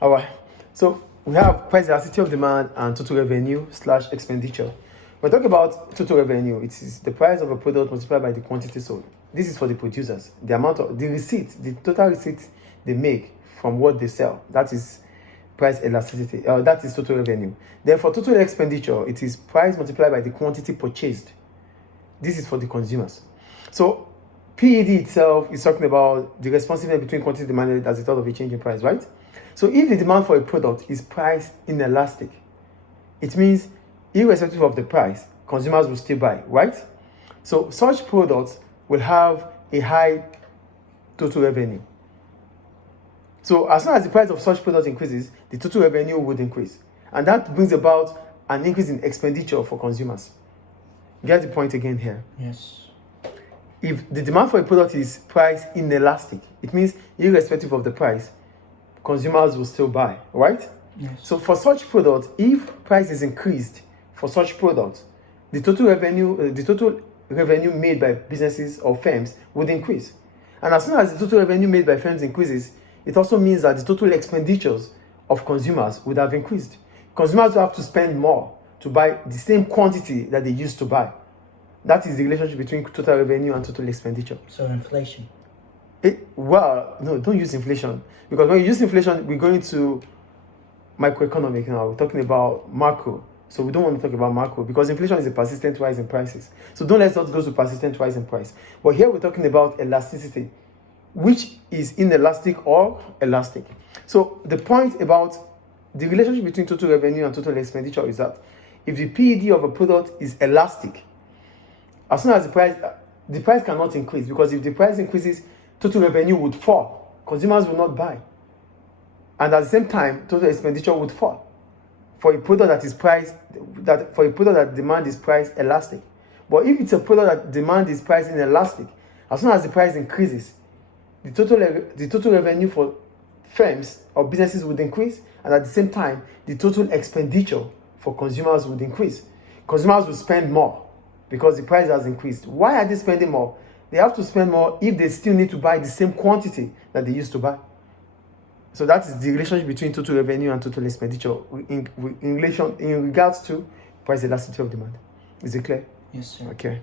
All right. So we have price elasticity of demand and total revenue / expenditure. We're talking about total revenue. It is the price of a product multiplied by the quantity sold. This is for the producers. The amount of the receipt, the total receipt they make from what they sell. That is price elasticity. That is total revenue. Then for total expenditure, it is price multiplied by the quantity purchased. This is for the consumers. So PED itself is talking about the responsiveness between quantity demanded as a result of a change in price, right? So if the demand for a product is price inelastic, it means irrespective of the price, consumers will still buy, right? So such products will have a high total revenue. So as soon as the price of such products increases, the total revenue would increase. And that brings about an increase in expenditure for consumers. Get the point again here? Yes. If the demand for a product is price inelastic, it means irrespective of the price, consumers will still buy, right? Yes. So for such product, if price is increased for such product, the total revenue made by businesses or firms would increase. And as soon as the total revenue made by firms increases, it also means that the total expenditures of consumers would have increased. Consumers will have to spend more to buy the same quantity that they used to buy. That is the relationship between total revenue and total expenditure. So inflation. No, don't use inflation. Because when you use inflation, we're going to microeconomic now. We're talking about macro. So we don't want to talk about macro because inflation is a persistent rise in prices. So don't let's not go to persistent rise in price. But here we're talking about elasticity, which is inelastic or elastic. So the point about the relationship between total revenue and total expenditure is that if the PED of a product is elastic, as soon as the price cannot increase, because if the price increases, total revenue would fall. Consumers will not buy. And at the same time, total expenditure would fall. For a product that demand is price elastic. But if it's a product that demand is price inelastic, as soon as the price increases, the total revenue for firms or businesses would increase, and at the same time, the total expenditure for consumers would increase. Consumers will spend more because the price has increased. Why are they spending more? They have to spend more if they still need to buy the same quantity that they used to buy. So that is the relationship between total revenue and total expenditure in regards to price elasticity of demand. Is it clear? Yes, sir. Okay.